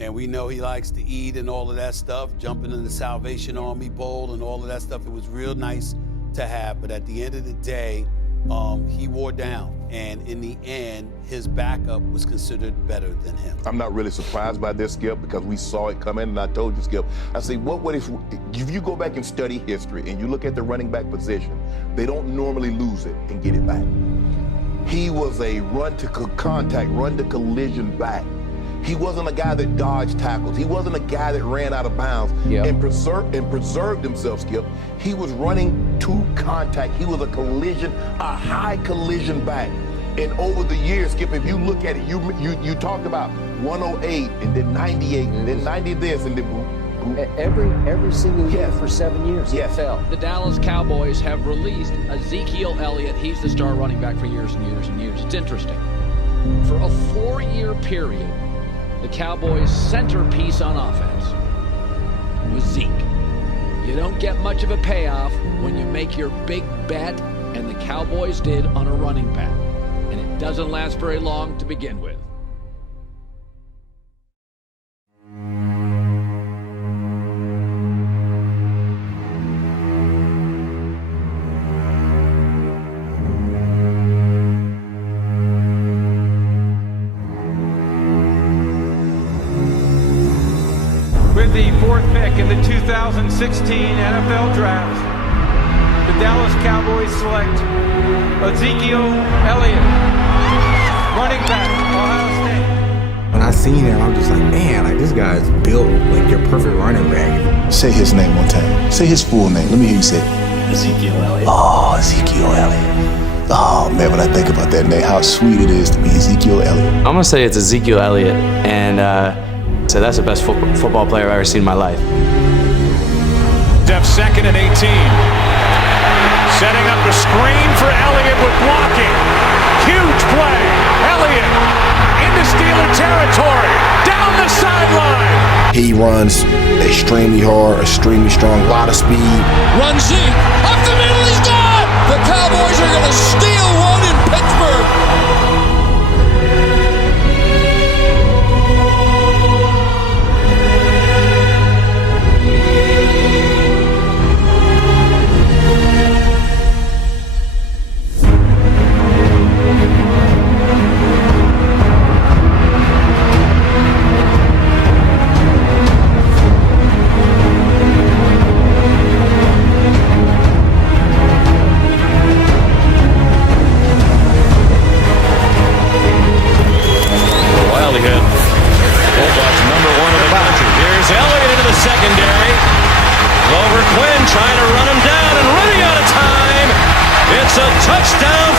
And we know he likes to eat and all of that stuff, jumping in the Salvation Army Bowl and all of that stuff. It was real nice to have, but at the end of the day, he wore down. And in the end, his backup was considered better than him. I'm not really surprised by this, Skip, because we saw it coming, and I told you, Skip, I say, if you go back and study history and you look at the running back position, they don't normally lose it and get it back. He was a run to contact, run to collision back. He wasn't a guy that dodged tackles. He wasn't a guy that ran out of bounds and preserved himself, Skip. He was running to contact. He was a high collision back. And over the years, Skip, if you look at it, you talked about 108 and then 98 and then 90 this and then every single year for 7 years. Yes. The Dallas Cowboys have released Ezekiel Elliot. He's the star running back for years and years and years. It's interesting. For a 4-year period, the Cowboys' centerpiece on offense was Zeke. You don't get much of a payoff when you make your big bet, and the Cowboys did on a running back. And it doesn't last very long to begin with. With the 4th pick in the 2016 NFL Draft, the Dallas Cowboys select Ezekiel Elliot, running back, Ohio State. When I seen him, I'm just like, man, like this guy's built like your perfect running back. Say his name one time. Say his full name. Let me hear you say it. Ezekiel Elliot. Oh, Ezekiel Elliot. Oh, man, when I think about that name, how sweet it is to be Ezekiel Elliot. I'm going to say it's Ezekiel Elliot, and so that's the best football player I've ever seen in my life. Def 2nd and 18. Setting up the screen for Elliott with blocking. Huge play. Elliott into Steeler territory. Down the sideline. He runs extremely hard, extremely strong, a lot of speed. Run Zeke. Up the middle, he's gone. The Cowboys are going to steal one in Pittsburgh. Secondary. Glover Quinn trying to run him down and running out of time. It's a touchdown